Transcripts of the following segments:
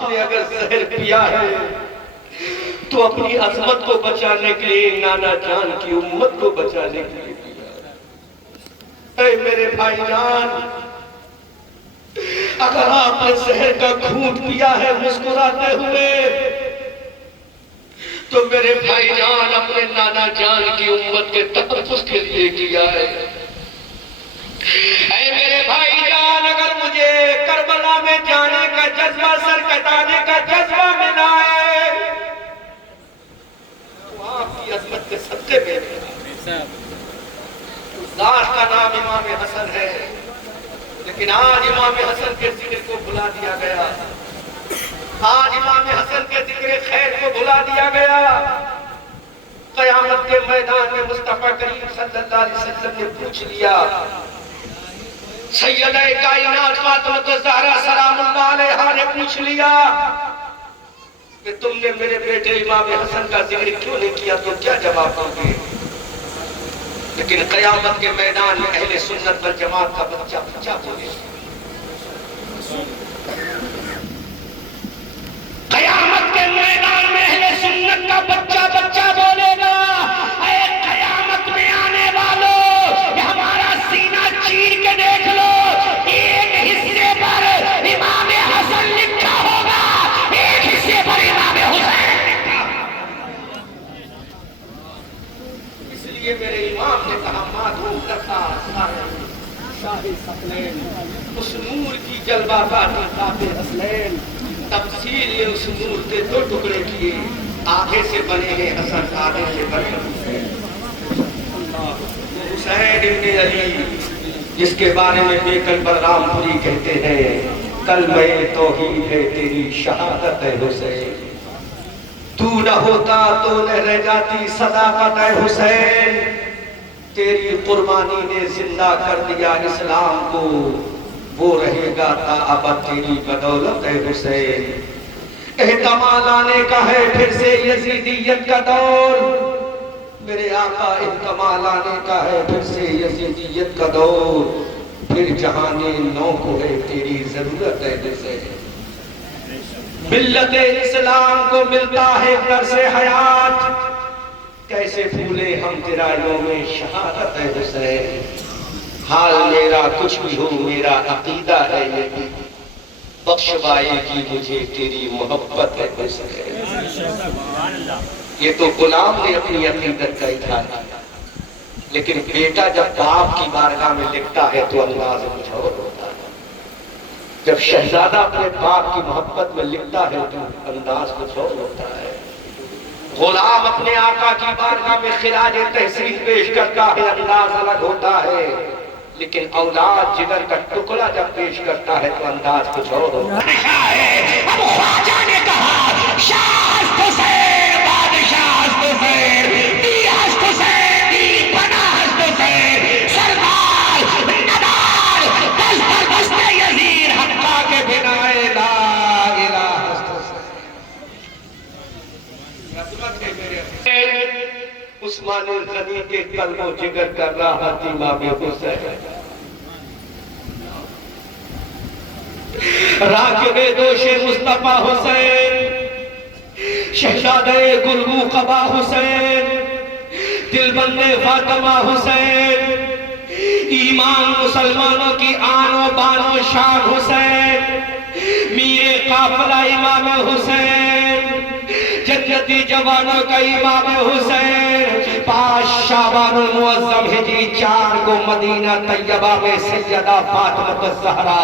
آپ نے اگر زہر پیا ہے تو اپنی عظمت کو بچانے کے لیے، نانا جان کی امت کو بچانے کے لیے پیا۔ اے میرے بھائی جان، اگر آپ نے زہر کا گھونٹ پیا ہے مسکراتے ہوئے تو میرے بھائی جان اپنے نانا جان کی امت کے تحفظ کے لیے کیا ہے۔ اے میرے بھائی جان، اگر مجھے کربلا میں جانے کا جذبہ، سر کٹانے کا جذبہ ملا ہے تو آپ کی عظمت کے صدقے میں ذات کا نام امام حسن ہے، لیکن آج امام حسن کے ذکر کو بھلا دیا گیا، آج امام حسن کے ذکر خیر کو بھلا دیا گیا۔ قیامت کے میدان میں مصطفیٰ کریم صلی اللہ علیہ وسلم نے پوچھ لیا، سیدہ کائنات فاطمہ الزہرا سلام اللہ علیہا نے پوچھ لیا کہ تم نے میرے بیٹے امام حسن کا ذکر کیوں نہیں کیا، تو کیا جواب دو گے؟ لیکن قیامت کے میدان میں اہل سنت والجماعت کا بچہ بچہ بولے، قیامت کے میدان میں اہل سنت کا بچہ بچہ بولے گا، اے قیامت میں آنے والوں، ہمارا سینہ چیر کے دیکھ لو، ایک حصے پر امام حسن لکھا ہوگا، ایک حصے پر امام حسین لکھا ہوگا۔ اس لیے میرے امام نے کہا، معدوم کرتا شاہ ثقلین، اس نور کی جلوہ باتی تاب حسنین، تفصیل نے اس نور کے دو ٹکڑے کیے، آگے سے بنے ہیں حسن، آگے سے بنے حسین۔ حسین ابن علی، جس کے بارے میں بیکن بلرام پوری کہتے ہیں، کلمہ توحید ہے تیری شہادت ہے حسین، تو نہ ہوتا تو نہ رہ جاتی صداقت ہے حسین، تیری قربانی نے زندہ کر دیا اسلام کو، وہ رہے گا تا ابد تیری بدولت ہے حسین۔ احتمال آنے کا ہے پھر سے یزیدیت کا دور، میرے آقا احتمال آنے کا ہے پھر سے یزیدیت کا دور، پھر جہان نو کو ہے تیری ضرورت ہے حسین۔ ملت اسلام کو ملتا ہے درس حیات، کیسے پھولے ہم تیرا یوم شہادت ہے حسین۔ حال میرا کچھ بھی ہو میرا عقیدہ ہے یہ، بخشوائے گی مجھے تیری محبت ہے حسین۔ یہ تو غلام نے اپنی عقیدت کا اظہار کیا، لیکن بیٹا جب باپ کی بارگاہ میں لکھتا ہے تو انداز کچھ اور ہوتا ہے، جب شہزادہ اپنے باپ کی محبت میں لکھتا ہے تو انداز کچھ اور ہوتا ہے۔ غلام اپنے آقا کی بارگاہ میں خراج تحسین پیش کرتا ہے، انداز الگ ہوتا ہے، لیکن اولاد جگر کا ٹکڑا جب پیش کرتا ہے تو انداز کچھ اور ہوتا ہے۔ اب خواجہ نے کہا، شاہ حسین، بادشاہ حسین، دیاز حسین، دی پناہ حسین، سردار ندار، دست دست یزید حقا کے بنائے لا الہ حسین۔ عثمان غنی کے قلب و جگر کا راحت امام حسین، راکب دوش مصطفیٰ حسین، شہزادہ گلگو قبا حسین، دلبند فاطمہ حسین، ایمان مسلمانوں کی آن و بان و شان حسین، میر قافلہ امام حسین، جنتی جوانوں کا امام حسین، 5 شعبان المعظم ہجری 4 کو مدینہ طیبہ میں سیدہ فاطمہ الزہرا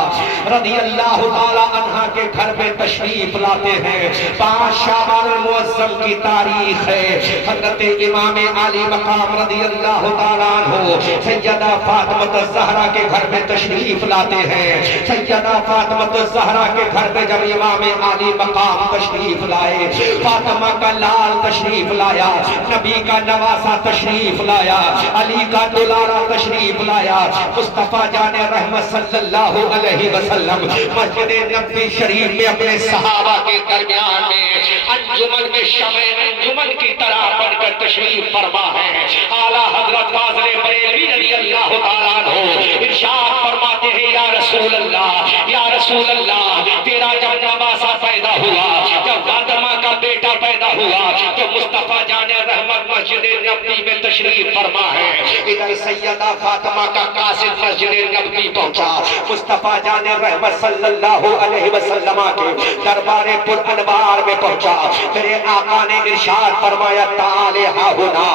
رضی اللہ تعالی عنہ کے گھر میں تشریف لاتے ہیں۔ 5 شعبان المعظم کی تاریخ ہے، حضرت امام علی مقام رضی اللہ تعالیٰ عنہ سیدہ فاطمہ الزہرا کے گھر میں تشریف لاتے ہیں۔ سیدہ فاطمہ الزہرا کے گھر میں جب امام علی مقام تشریف لائے، فاطمہ کا لال تشریف لایا، نبی کا نواسا تشریف لایا، علی کا دلارا تشریف لایا، مصطفیٰ جان رحمت صلی اللہ علیہ وسلم مسجد نبوی شریف میں اپنے صحابہ کے درمیان میں انجمن میں شمع انجمن کی طرح بڑھ کر تشریف فرما ہے۔ اعلیٰ حضرت فاضل بریلوی رضی اللہ تعالیٰ عنہ ارشاد فرماتے ہیں، یا رسول رسول اللہ یا رسول اللہ، تیرا جب نواسا پیدا ہوا، جب فاطمہ کا بیٹا پیدا ہوا تو مصطفیٰ جان رحمت مسجد نبوی میں تشریف فرما ہے. ادھر سیدہ فاطمہ کا قاصد مسجد نبوی پہنچا، مصطفیٰ جان رحمت صلی اللہ علیہ وسلم کے دربار پر انوار میں پہنچا. میرے آقا نے ارشاد فرمایا تعال ہا ہونا،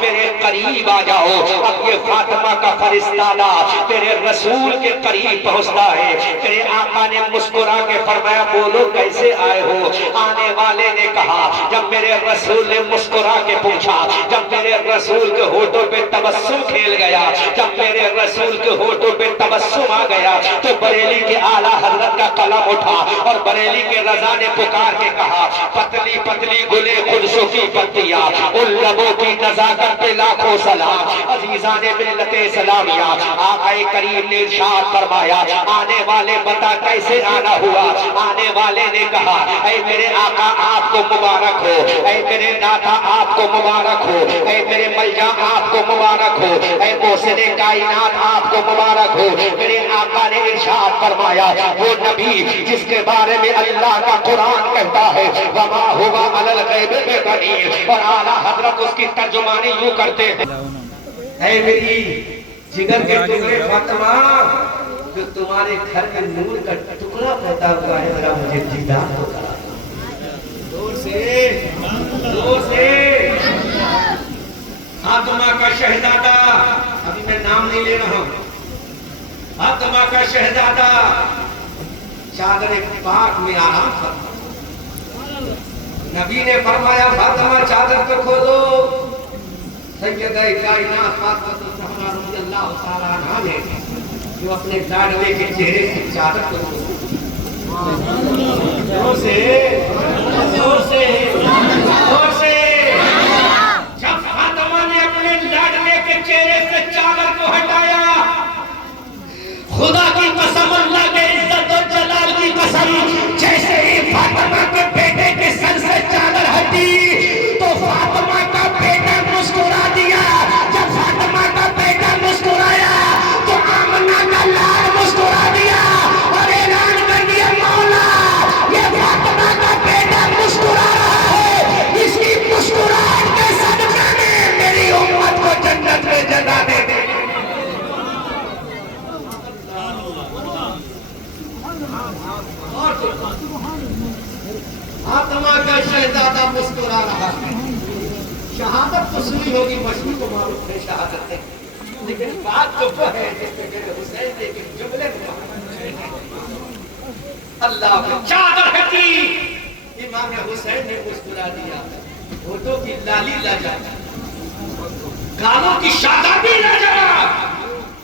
میرے قریب آ جاؤ. اب یہ فاطمہ کا فرستادہ میرے رسول کے قریب پہنچتا ہے. میرے آقا نے مسکرا کے فرمایا بولو کیسے آئے ہو؟ آنے والے نے کہا جب میرے رسول نے مسکرا کے پوچھا، جب میرے رسول کے ہونٹوں پہ تبسم کھیل گیا، جب میرے رسول کے ہونٹوں پہ تبسم آ گیا تو بریلی کے اعلیٰ حضرت کا قلم اٹھا اور بریلی کے رضا نے پکار کے کہا پتلی پتلی گلے خلصوں کی پتیاں، ان لبوں کی نزاکت پہ لاکھوں سلام. عزیزان ملت اسلامیہ، آقا کریم نے ارشاد فرمایا آنے والے بتا کیسے آنا ہوا. آنے والے نے کہا اے میرے آقا آپ کو مبارک ہو، اے میرے داتا آپ کو مبارک ہو، اے میرے ملجا آپ کو مبارک ہو، اے محسن کائنات آپ کو مبارک ہو. میرے آقا نے ارشاد فرمایا وہ نبی جس کے بارے میں اللہ کا قرآن کہتا ہے وما ہوا علی الغیب بضنین، اور اعلیٰ حضرت اس کی ترجمانی یوں کرتے ہیں اے میری جگر کے ٹکڑے فاطمہ، جو تمہارے گھر میں نور کا ٹکڑا پیدا ہوا ہے ذرا مجھے دیدار تو کرا. دور سے فاطمہ کا شہزادہ، ابھی میں نام نہیں لے رہا ہوں، فاطمہ کا شہزادہ چادر پاک میں آرام کرتا. نبی نے فرمایا فاطمہ چادر کو کھولو. سیدہ کائنات فاطمہ الزہرا رضی اللہ تعالیٰ عنہا نے جو اپنے لاڈلے کے چہرے سے چادر کو کھولو. زور سے جب فاطمہ نے اپنے لاڈلے کے چہرے سے چادر کو ہٹایا، خدا کی قسم اللہ کے عزت و جلال کی قسم، جیسے ہی فاطمہ کے بیٹے کے سر سے چادر ہٹی تو فاطمہ کا بیٹا مسکرا دیا. جب فاطمہ کا بیٹا مسکرایا تو آمنہ کا لاڈ مسکرا دیا اور اعلان کر دیا مولا یہ فاطمہ کا بیٹا مسکرا رہا ہے، اس کی مسکراہٹ کے صدقے میں میری امت کو جنت میں جگہ دے دے. فاطمہ کا شہزادہ مسکرا رہا ہے. شہادت تو سنی ہوگی، مشہور کو معروف ہے شہادت ہے، لیکن بات تو وہ ہے جس میں کہ حسین نے ایک جملے میں اللہ کو چادر ہٹی، امام حسین نے مسکرا دیا. ہونٹوں کی لالی لاجواب، گالوں کی شادابی لاجواب،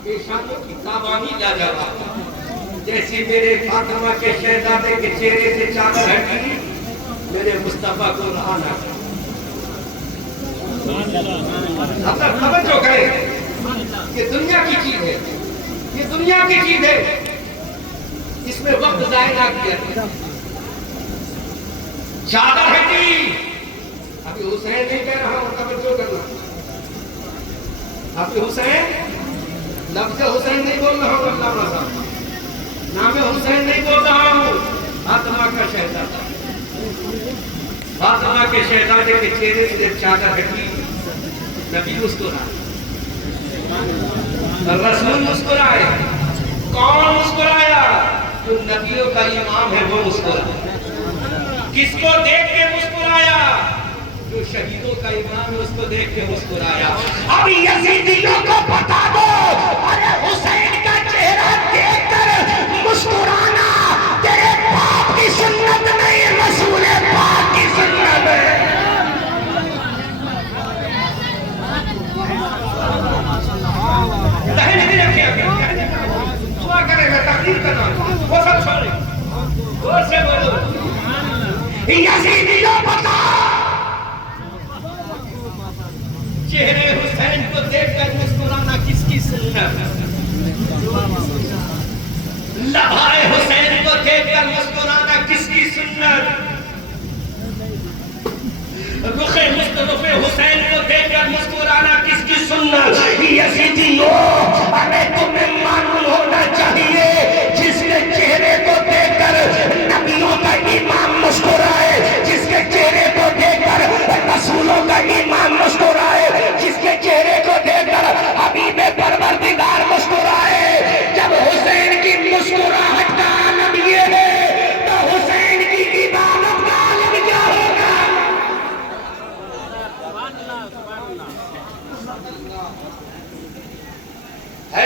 پیشانوں کی تابانی لاجواب. جیسی میرے فاطمہ کے شہزادے کے چہرے سے چادر ہٹی، میرے مصطفیٰ کو رہا نہ. حضرت توجہ کریں، یہ دنیا کی چیز ہے، یہ دنیا کی چیز ہے، اس میں وقت ضائع نہ کیا. چادر ہٹی، ابھی حسین نہیں کہہ رہا ہوں، توجہ کرنا. ابھی حسین لفظ حسین نہیں بول رہا ہوں، اللہ صاحب نام حسین نہیں بول رہا ہوں. فاطمہ کا شہزادہ، فاطمہ کے شہزادے کے چہرے سے چادر ہٹی، نبی مسکرائے، رسول مسکرائے. کون مسکرایا؟ جو نبیوں کا امام ہے وہ مسکرایا. کس کو دیکھ کے مسکرایا؟ جو شہیدوں کا امام ہے اس کو دیکھ کے مسکرایا. اب یزیدیوں کو بتا دو ارے حسین کا چہرہ دیکھ کر مسکرانا تیرے باپ کی سنت نہیں، رسول پاک کی سنت ہے. دعا کرے میں تقریر کرنا وہ سب چھوڑے. غور سے بولو یزیدیوں بتا چہرے حسین کو دیکھ کر مسکرانا کس کی سنت ہے؟ لبھائے حسین کو دیکھ کر مسکرانا کس کی سنت؟ رخ مصطفی حسین کو دیکھ کر مسکرانا کس کی سنت؟ یزیدیوں ہمیں تمہیں معلوم ہونا چاہیے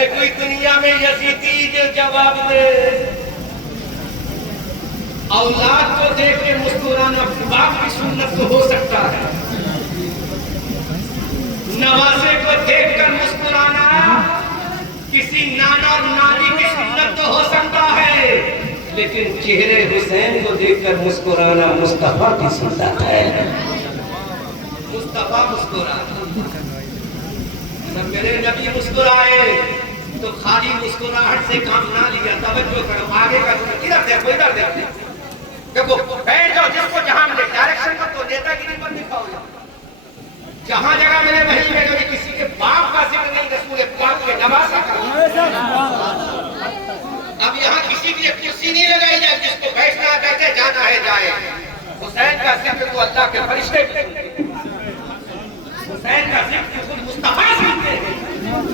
کوئی دنیا میں یزیدی جو جواب دے؟ اولاد کو دیکھ کے مسکرانا باپ کی سنت تو ہو سکتا ہے، نوازے کو دیکھ کر مسکرانا کسی نانا اور نانی کی سنت تو ہو سکتا ہے، لیکن چہرے حسین کو دیکھ کر مسکرانا مصطفیٰ کی سنت ہے۔ مصطفیٰ مسکرانا، میرے نبی مسکرائے تو خالی مسکراہٹ سے کام نہ لیا، توجہ کرو، آگے کا ادھر دیکھو، ادھر دیکھو، دیکھو بیٹھ جاؤ، جس کو جہاں ملے ڈائریکشن پر تو نیتا گیری پر دکھاؤ، جہاں جگہ ملے وہیں میں جو کسی کے باپ کا ذکر نہیں، رسول پاک کے نواسا کا۔ اب یہاں کسی کی کرسی نہیں لگائی جائے، جس کو بیٹھنا ہے بیٹھے، جانا ہے جائے۔ حسین کا ذکر تو اللہ کے فرشتے حسین کا ذکر خود مصطفیٰ سنتے ہیں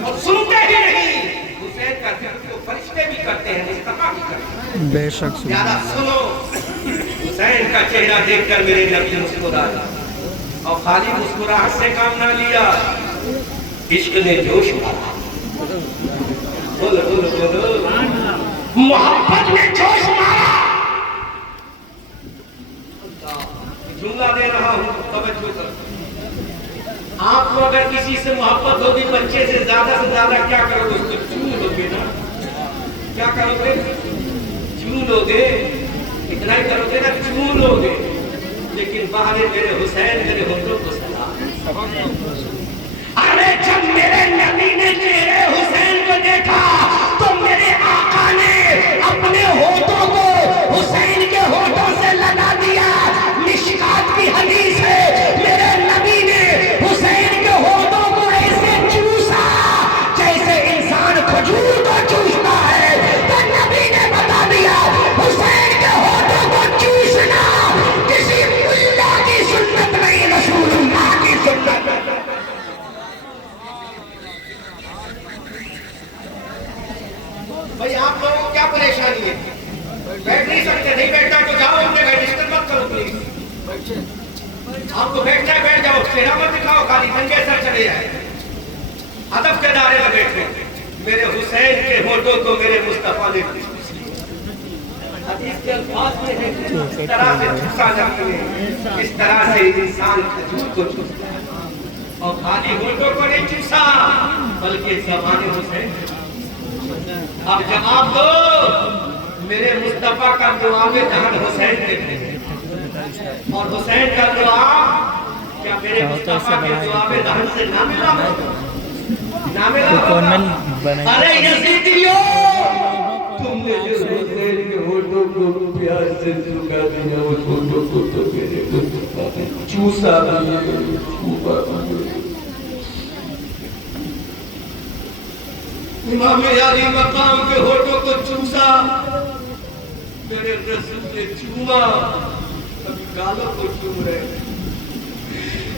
اور سنتے ہی نہیں، حسین کا ذکر تو فرشتے بھی کرتے ہیں، مصطفیٰ بھی کرتے ہیں۔ بے شک زیادہ سنو، حسین کا چہرہ دیکھ کر میرے نبی مسکرائے اور خالی مسکراہٹ سے کام نہ لیا، عشق نے جوش مارا۔ بولو بولو بولو، محبت نے جوش مارا۔ جملہ دے رہا ہوں، توجہ کرو۔ آپ کو اگر کسی سے محبت ہوگی بچے سے زیادہ کیا کرو گے؟ اس کو چون لو گے نا، کیا کرو گے؟ چون لو گے، اتنا ہی کرو گے نا، چون لو گے۔ لیکن باہر میرے حسین میرے ہونٹوں کو سلام۔ ارے جب میرے نبی نے چہرے حسین کو دیکھا تو میرے آقا نے اپنے ہونٹوں کو حسین کے ہونٹوں سے لگا دیا۔ مشکات کی حدیث ہے، میرے نبی نے حسین کے ہونٹوں کو ایسے چوسا جیسے انسان کھجور کو چوستا ہے۔ تو نبی نے بتا دیا حسین کے ہونٹوں کو چوسنا کسی ملا کی سنت نہیں، رسول اللہ کی سنت ہے۔ بھئی آپ لوگوں کو کیا پریشانی ہے؟ بیٹھ نہیں سکتے، نہیں بیٹھنا تو جاؤ اپنے گھر، ڈسٹرب مت کرو پلیز۔ آپ کو بیٹھنا ہے بیٹھ جاؤ، چہرہ مت دکھاؤ، خالی ننگے سر چلے جائے، ادب کے دائرے میں بیٹھو۔ میرے حسین کے ہونٹوں کو میرے مصطفیٰ نے حدیث کے الفاظ میں ہے، اس طرح سے چوسا جاتے ہیں، اس طرح سے انسان کھجور کو چوستا ہے، اور خالی ہونٹوں کو نہیں چوسا بلکہ زبان حسین۔ اب جواب دو، میرے مصطفیٰ کا جواب دہن حسین نے دیا، اور حسین کا جواب کیا میرے مصطفیٰ کے جواب دہن سے نہ ملا ہوگا؟ نہ ملا ہوگا؟ ارے یزیدیو، تم نے جو حسین کے ہونٹوں کو پیار سے سکھا دیا، اس ہونٹوں کو تو میرے مصطفیٰ نے چوسا بھی، چھوپا بھی۔ امام علی مقام کے ہونٹوں کو چوسا، میرے رسول نے چوما۔ کبھی گالوں کو چوم رہے،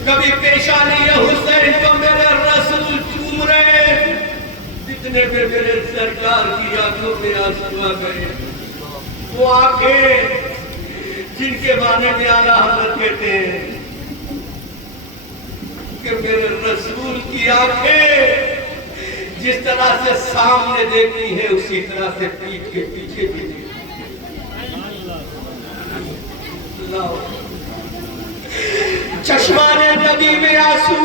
کبھی پیشانی حسین کو میرے رسول چوم رہے۔ اتنے میں میرے سرکار کی آنکھوں میں آنسو آ گئے، وہ آنکھیں جن کے بارے میں اعلیٰ حضرت کہتے ہیں کہ میرے رسول کی آنکھیں جس طرح سے سامنے دیکھتی ہے اسی طرح سے پیٹھ کے پیچھے بھی دیکھتی ہے۔ چشمان نبی میں آنسو،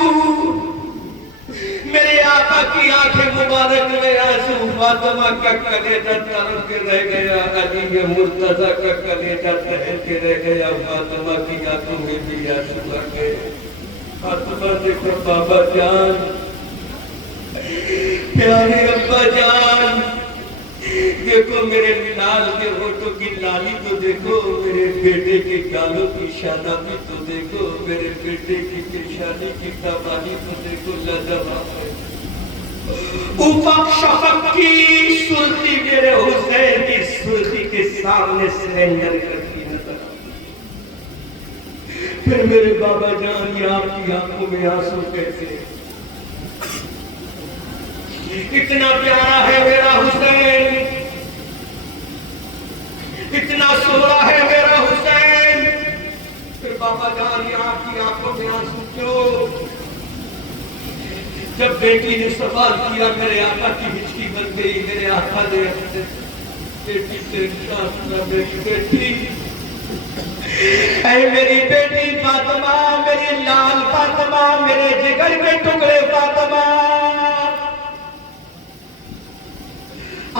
میرے آقا کی آنکھیں مبارک میں آنسو۔ فاطمہ کا کلیجہ تڑپ کے رہ گیا، علی مرتضیٰ کا کلیجہ ٹہل کے رہ گیا، فاطمہ کی آنکھوں میں بھی آنسو آ گئے۔ فاطمہ نے کہا بابا جان، پیارے ابا جان، دیکھو میرے لال کے ہونٹوں کی لالی تو دیکھو، میرے بیٹے کے گالوں کی شادابی تو دیکھو، میرے بیٹے کی پیشانی کی تابانی تو دیکھو، لاجواب ہے۔ افق شفق کی سرخی میرے حسین کی سرخی کے سامنے سرنڈر کرتی نظر آتی۔ پھر میرے بابا جان، یہ آپ کی آنکھوں میں آنسو کیسے؟ اتنا پیارا ہے میرا حسین، اتنا سورا ہے میرا حسین، پھر بابا جان یہ آپ کی آنکھوں میں آنسو کیوں؟ جب بیٹی نے سوال کیا میرے آقا کی ہچکی بند چلتے ہی میرے آقا نے اپنے بیٹی سے کہا میری بیٹی، اے میری بیٹی فاطمہ، میری لال فاطمہ، میرے جگر کے ٹکڑے فاطمہ،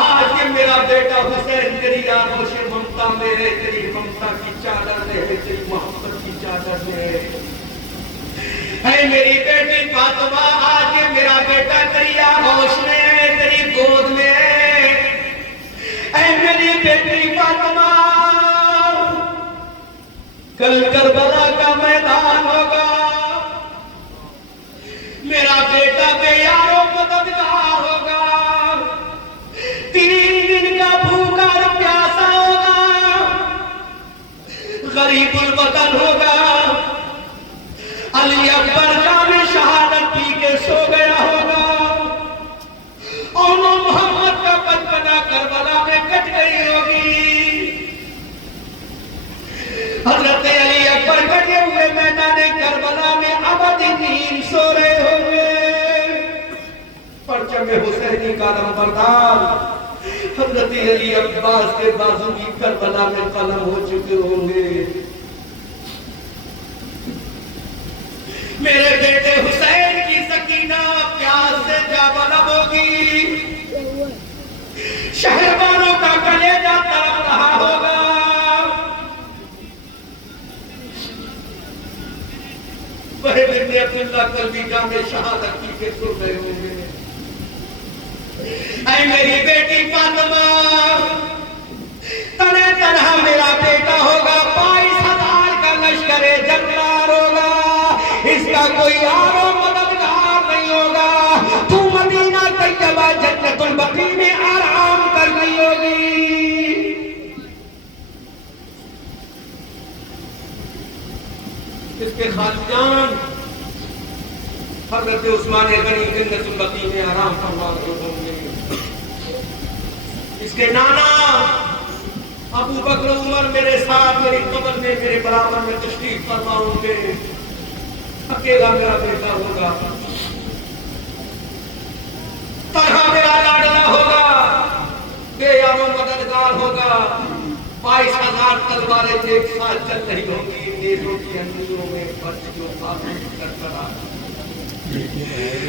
آج یہ میرا بیٹا حسین تیری آغوش ممتا میں ہے، تیری ممتا کی چادر میں ہے، تیری محبت کی چادر میں ہے۔ اے میری بیٹی فاطمہ، آج یہ میرا بیٹا تیری آغوش میں ہے، تیری گود میں ہے۔ اے میری بیٹی فاطمہ، کل کربلا کا میدان ہوگا، میرا بیٹا بے یار و مددگار ہوگا، 3 دن کا بھوکا اور پیاسا ہوگا، غریب الوطن ہوگا، علی اکبر جام شہادت پی کے سو گیا ہوگا، اور محمد کا بچپنا کربلا میں کٹ گئی ہوگی، حضرت علی اکبر کٹے ہوئے میدان کربلا میں ابدی نیند سو رہے ہوں گے، پرچم حسینی کا نمبردار حضرت علی عباس کے بازو کی کربلا میں قلم ہو چکے ہوں گے۔ میرے بیٹے حسین کی سکینہ پیاس سے جابلب ہوگی، شہربانوں کا کلیجہ تڑپ رہا ہوگا، وہی بن عبداللہ قلبی جام شہادت پی کے سو گئے ہوں گے۔ اے میری بیٹی فاطمہ، تنہ تنہا میرا بیٹا ہوگا، 22,000 کا لشکر جنرال ہوگا، اس کا کوئی یار و مددگار نہیں ہوگا، تو مدینہ طیبہ جنت البقیع میں آرام کر رہی ہوگی۔ اس کے خالجان حضرت عثمان غنی جنت البقیع میں آرام فرما رہے ہوں گے، اس کے نانا ابو بکر عمر میرے ساتھ میری قبر میں میرے برابر میں تشریف فرما ہوں گے، اکیلا میرا بیٹا ہوگا، طلحہ میرا لاڈلا ہوگا، بے یار و مددگار ہوگا، 22,000 تلواریں ایک ساتھ چل رہی ہوں گی، نیزوں کی اندروں میں بچیوں کا کرکرا،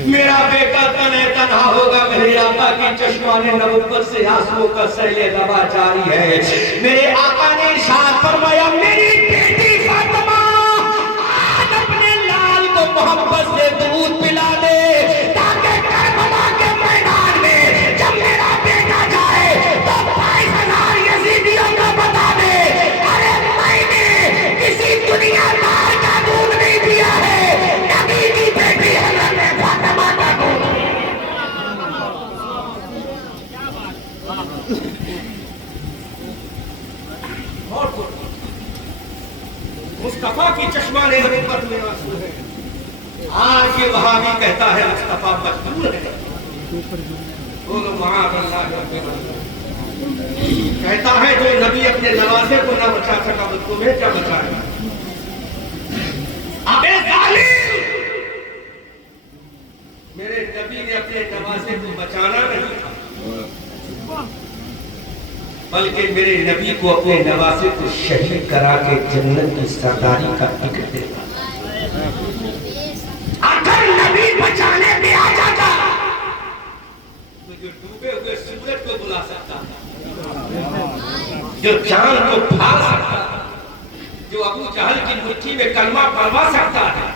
میرا بیٹا تنہ تنہا ہوگا، میرے آقا کی چشمان نبوت سے آنسوؤں کا سیل دبا جاری ہے۔ میرے آقا نے ارشاد فرمایا، میری بیٹی فاطمہ آج اپنے لال کو محبت سے دودھ پلا دے، تاکہ کربلا کے میدان میں جب میرا بیٹا جائے تو 22,000 یزیدیوں کو بتا دے، ارے میں نے کسی دنیا دار کا دودھ نہیں دیا ہے، نبی کی بیٹی حضرت فاطمہ کا دودھ۔ مصطفیٰ کی چشمان نبوت میں آنسو ہے، آج یہ وہابی کہتا ہے مصطفیٰ مجبور ہے، بولو معاذ اللہ رب العالمین، کہتا ہے جو نبی اپنے نوازے کو نہ بچا سکا وہ تمہیں کیا بچائے گا؟ ابے ظالم، میرے نبی نے اپنے نوازے کو بچانا نہیں تھا، بلکہ میرے نبی کو اپنے نوازے کو شہید کرا کے جنت کی سرداری کا ٹکٹ دیتا۔ اگر نبی بچانے پہ آ جاتا تو جو ڈوبے ہوئے سورج کو بلا سکتا، جو چاند کو پھاڑ سکتا، جو ابو جہل کی مٹھی میں کلمہ پڑھوا سکتا ہے،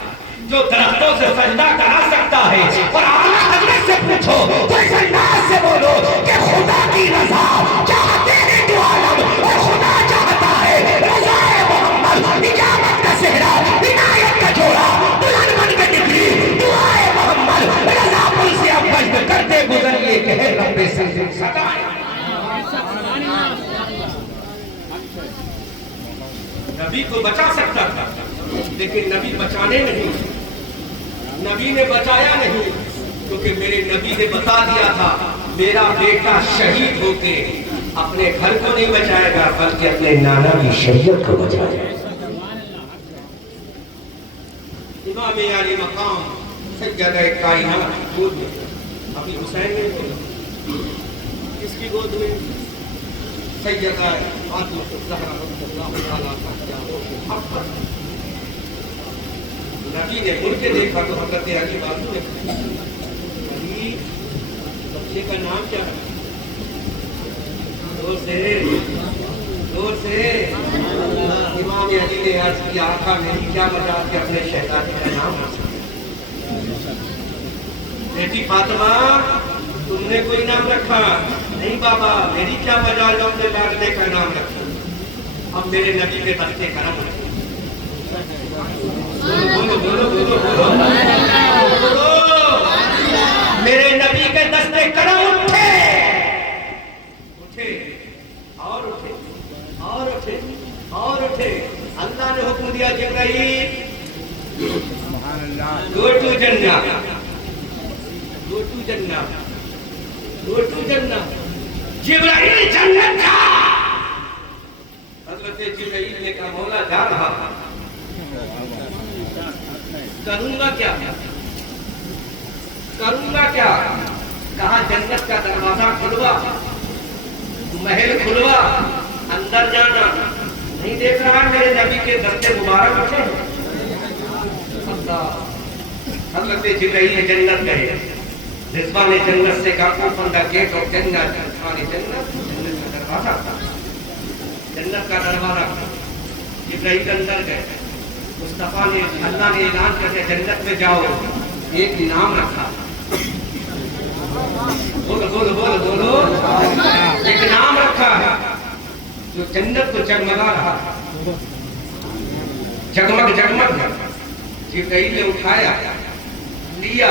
جو درختوں سے سجدہ کرا سکتا ہے، اور اعلیٰ حضرت سے پوچھو تو اس انداز سے بولو کہ خدا کی رضا چاہتے ہیں تو عالم، اور خدا چاہتا ہے رضا محمد، نجابت کا صحرا، عنایت کا جوڑا، دلہن بن کے نکلی دعائے محمد، رضا پل سے اب بجد کرتے گزریے کہ ہے رب سے صدا۔ نبی کو بچا سکتا تھا لیکن نبی بچانے نہیں، نبی نے بچایا نہیں، کیونکہ میرے نبی نے بتا دیا تھا میرا بیٹا شہید ہو کے اپنے گھر کو نہیں بچائے گا بلکہ اپنے نانا کی شریعت کو بچائے گا۔ امام علی مقام سیدہ کائنات خود ابھی حسین نے بولا کی گود میں سیدہ فاطمہ الزہرا رضی اللہ تعالیٰ عنہا نبی نے مڑ کے دیکھا تو حضرت علی بازو نے علی بچے کا نام کیا ہے؟ زور سے امام علی نے عرض کیا آقا میری کیا مجال کہ اپنے شہزادے کا نام رکھا؟ بیٹی فاطمہ تم نے کوئی نام رکھا؟ نہیں بابا میری کیا مجال جو اپنے لاڈلے کا نام رکھا؟ اب میرے نبی کے دستے کرم رکھا بولو میرے نبی کے دستے کرم اٹھے اور اٹھے اور اٹھے اور اٹھے اللہ نے حکم دیا جبرائیل گو ٹو جنت گو ٹو جنت گو ٹو جنت جبرائیل جنت جا حضرت جبرائیل نے کہا مولا جا رہا کروں گا کیا کروں گا کیا کہا جنت کا دروازہ کھلوا محل کھلوا اندر جانا نہیں دیکھ رہا میرے نبی کے دستے مبارک اٹھے حضرت جبرائیل جنت گئے رضوان جنت سے کہا اوپن دا گیٹ آف جنت رضوان جنت جنت کا دروازہ جنت کا دروازہ جبرائیل اندر گئے مصطفیٰ نے اللہ نے اعلان کر کے جنت میں جاؤ ایک انعام رکھا بولو بولو بولو بولو ایک انعام رکھا جو جنت کو جگمگا رہا جگمگ جگمگ جبرائیل نے اٹھایا لیا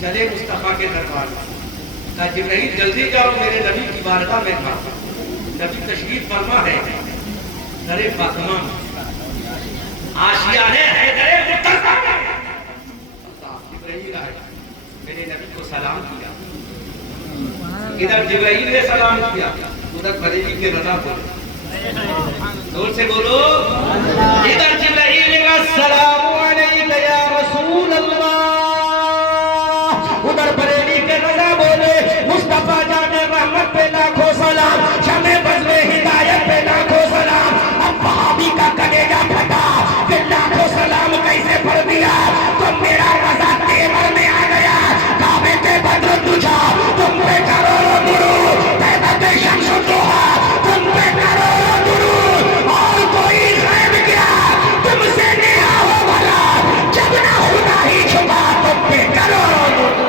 چلے مصطفیٰ کے دربار کہا جبرائیل جلدی جاؤ میرے نبی کی بارگاہ میں تھا نبی تشریف فرما ہے در فاطمہ آشیانے حیدر مترکہ جبرائیل آئے میرے نبی کو سلام کیا ادھر جبرائیل نے سلام کیا ادھر بریلی کے رضا بولے زور سے بولو ادھر جبرائیل نے کہا السلام علیکہ یا رسول اللہ ادھر بریلی کے رضا بولے مصطفیٰ جان رحمت پہ لاکھوں سلام شمع بزم ہدایت پہ لاکھوں سلام اب وہابی کا کلیجہ پھٹا پھر لاکھوں سلام کیسے پڑھ دیا تم میرا رضا تیمر میں آ گیا کعبے کے بدر تجھا تم پہ کروڑوں درود تیبت شمس الضحا تم پہ کروڑوں درود اور کوئی غیب گیا تم سے نیا ہو بھلا جب نہ خدا ہی چھپا تم پہ کروڑوں درود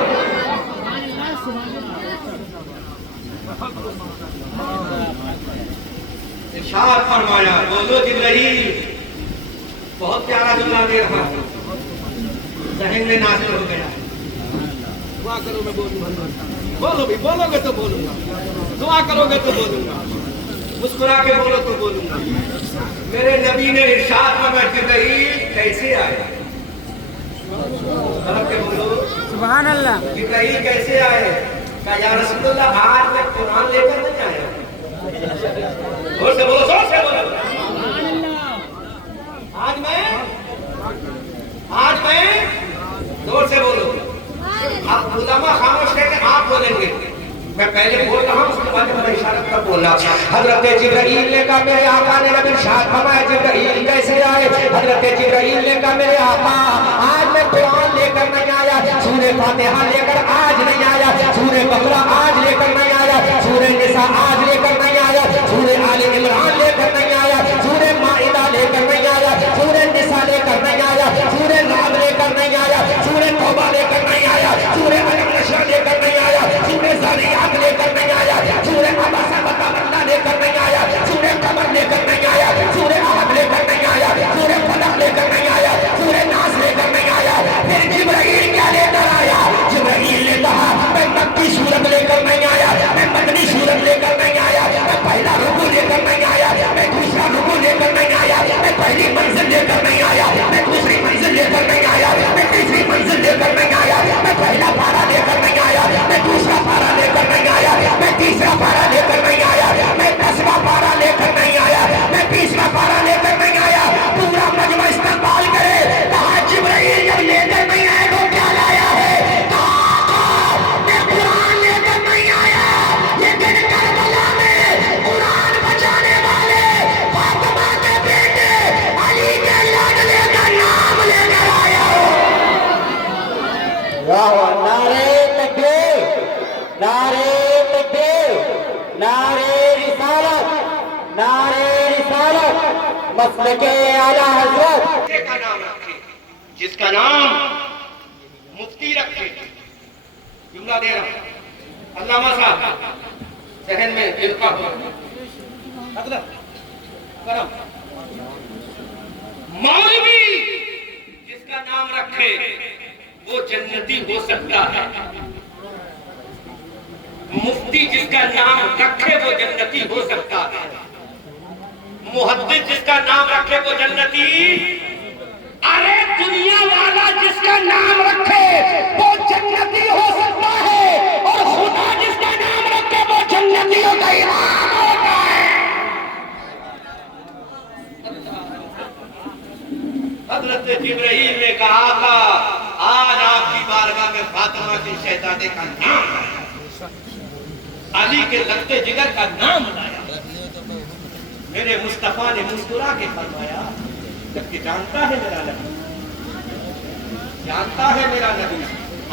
ارشاد فرمایا بولو جبرائیل بہت پیارا جملہ دے رہا ذہن میں نازل ہو گیا دعا کرو میں بولوں بھی بولو گے تو بولوں گا دعا کرو گے تو بولوں گا مسکرا کے بولو تو بولوں گا میرے نبی نے ارشاد فرمایا جبرائیل کیسے آئے سب کے بولو سبحان اللہ جبرائیل کیسے آئے کہا یا رسول اللہ آج میں قرآن لے کر نہیں آیا زور سے بولو زور سے بولو آج میں زور سے بولو آپ علماء خاموش کہتے ہیں آپ بولیں گے میں پہلے بول رہا ہوں اس کے بعد میں اشارت کر بولنا حضرت جبرائیل نے کہا میرے آقا نے رب ارشاد فرمایا جبرائیل کیسے آئے حضرت جبرائیل نے کہا میرے آقا آج میں قرآن لے کر نہیں آیا سورہ فاتحہ لے کر آج نہیں آیا سورہ بقرہ آج لے کر نہیں آیا سورہ نساء آج لے کر نہیں آیا سورہ آل عمران لے کر نہیں آیا سورہ مائدہ لے کر نہیں آیا سورہ نساء لے کر نہیں آیا سورہ رعد لے کر نہیں آیا سورہ توبہ لے کر نہیں آیا سورہ الم نشرح لے کر نہیں آیا سورہ ذاریات لے کر نہیں آیا سورہ عبسہ وتولى لے کر نہیں آیا سورہ قمر لے کر نہیں آیا سورہ احد لے کر نہیں آیا سورہ فلق لے کر نہیں آیا سورہ ناس لے کر نہیں آیا پھر جبرائیل کیا لے کر آیا جبرائیل نے کہا میں مکی سورت لے کر نہیں آیا نعرہ رسالت مسلک اعلیٰ حضرت کا نام رکھے جس کا نام مفتی رکھے. جملہ دے رہا ہوں علامہ صاحب ذہن میں فرقہ ہو حضرت کرم. مولوی جس کا نام رکھے وہ جنتی ہو سکتا ہے. مفتی جس کا نام رکھے وہ جنتی ہو سکتا ہے. محدث جس کا نام رکھے وہ جنتی. ارے دنیا والا جس کا نام رکھے وہ جنتی ہو سکتا ہے اور خدا جس کا نام رکھے وہ جنتیوں کا امام ہوتا ہے. حضرت جبرائیل نے کہا تھا آج آپ کی بارگاہ میں فاطمہ کے شہزادے کا نام آیا, علی کے لگتے جگر کا نام لایا. میرے مصطفیٰ نے مسکرا کے فرمایا جبکہ جانتا ہے میرا نبی, جانتا ہے میرا نبی.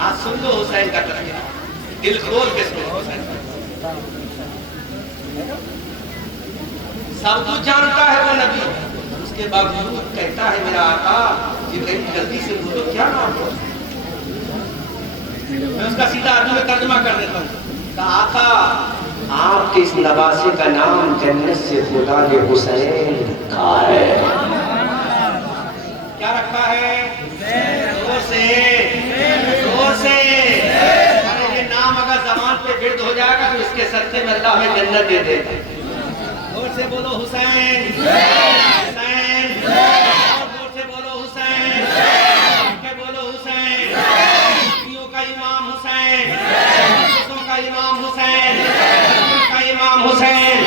آج سن لو حسین کا تذکرہ, دل کھول کے سنو حسین. سب کچھ جانتا ہے وہ نبی, اس کے باوجود کہتا ہے میرا آقا جبرائیل جلدی سے بولو کیا نام ہو. میں اس کا سیدھا اردو میں ترجمہ کر دیتا ہوں. کہا آقا آپ کے اس نواسے کا نام جنت سے خدا نے حسین رکھا ہے. کیا رکھا ہے؟ زور سے. ارے یہ نام اگر زبان پہ گرد ہو جائے گا تو اس کے صدقے میں اللہ ہمیں جنت دے دے. زور سے بولو حسین. حسین. زور سے بولو حسین. بولو حسین. کا امام حسین, کا امام حسین, کا امام حسین,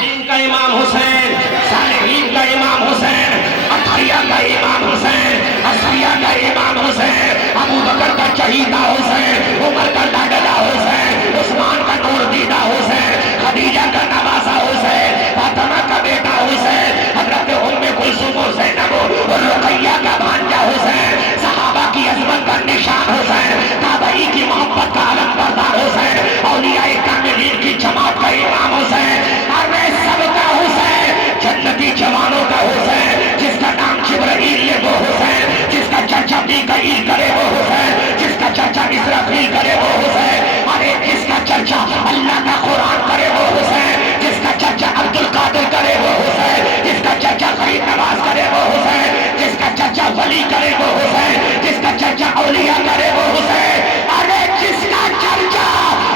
دین کا امام حسین, صالحین کا امام حسین, اطہریہ کا امام حسین, اصفیہ کا امام حسین, ابو بکر کا چہیدہ حسین, عمر کا لاڈلہ حسین, عثمان کا نور دیدہ حسین, خدیجہ کا نواسہ حسین, فاطمہ کا بیٹا حسین, حضرت ام کلثوم و زینب اور رقیہ کا بھانجا حسین, صحابہ کی عظمت کا نشان حسین, تابعی کی محبت کا علم بردار حسین, اولیاء کاملین کی جماعت کا امام حسین. ارے سب کا حسین, جنتی جوانوں کا حسین, جس کا نام جبرائیل لے وہ حسین, جس کا چرچا میکائیل کرے وہ حسین, جس کا چرچا اسرافیل کرے وہ حسین, ارے جس کا چرچا اللہ کا قرآن کرے وہ حسین, جس کا چرچا عبد القادر کرے وہ حسین, جس کا چرچا غریب نواز کرے وہ حسین, جس کا چرچا ولی کرے وہ حسین, جس کا چرچا اولیاء کرے وہ حسین, ارے جس کا چرچا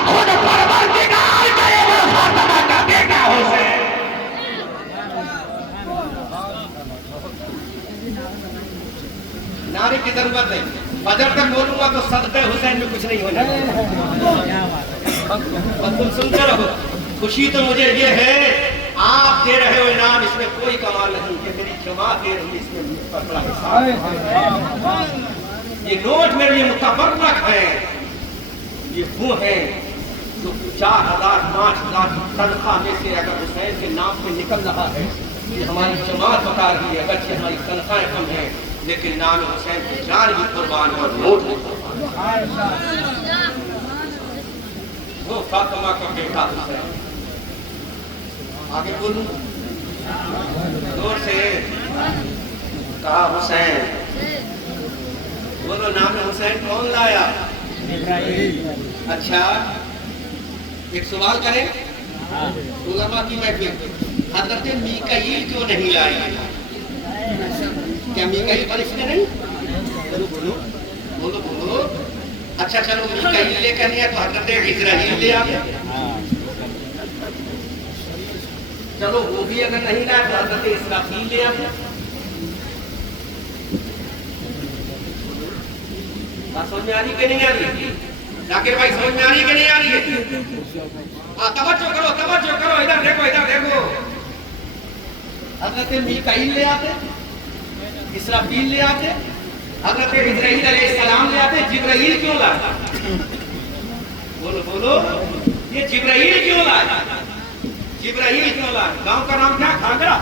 خود پروردگار کرے وہ فاطمہ کا بیٹا حسین. نعرے کی ضرورت ہے. فجر تک بولوں گا تو صدقہ حسین میں کچھ نہیں ہونا. تم سنتے رہو. خوشی تو مجھے یہ ہے آپ دے رہے ہو انعام, اس میں کوئی کمال نہیں کہ میری جماعت دے رہی, اس میں بڑا حساب. یہ نوٹ میرے لیے متبرک ہیں. یہ وہ ہیں جو 4,000 5,000 تنخواہ میں سے اگر حسین کے نام پہ نکل رہا ہے, یہ ہماری جماعت بتا رہی ہے اگرچہ ہماری تنخواہیں کم ہیں لیکن نام حسین کی جان بھی قربان اور نوٹ بھی قربان. وہ فاطمہ کا بیٹا حسین. آگے بولوں زور سے. کہا حسین. بولو نام حسین کون لایا؟ اچھا ایک سوال کریں علماء کی محفل, حضرت میکائیل کیوں نہیں لائی؟ کیا میکائیل فرشتے نہیں؟ بولو بولو بولو بولو. اچھا چلو میکائیل لے کر نہیں ہے تو حضرت عزرائیل لے آئے. چلو وہ بھی اگر نہیں لائے تو حضرت اسرافیل لے آئے. بات سمجھ میں آ رہی کہ نہیں آ رہی؟ ذاکر بھائی سمجھ میں آ رہی کہ نہیں آ رہی ہے؟ توجہ کرو, ادھر دیکھو. حضرت میکائیل لے آتے, اسرافیل لے آتے, حضرت عزرائیل علیہ السلام لے آتے. جبرائیل کیوں لایا؟ بولو بولو, یہ جبرائیل کیوں لایا؟ جبرائیل کیوں لایا؟ گاؤں کا نام کیا؟ کھاگرا.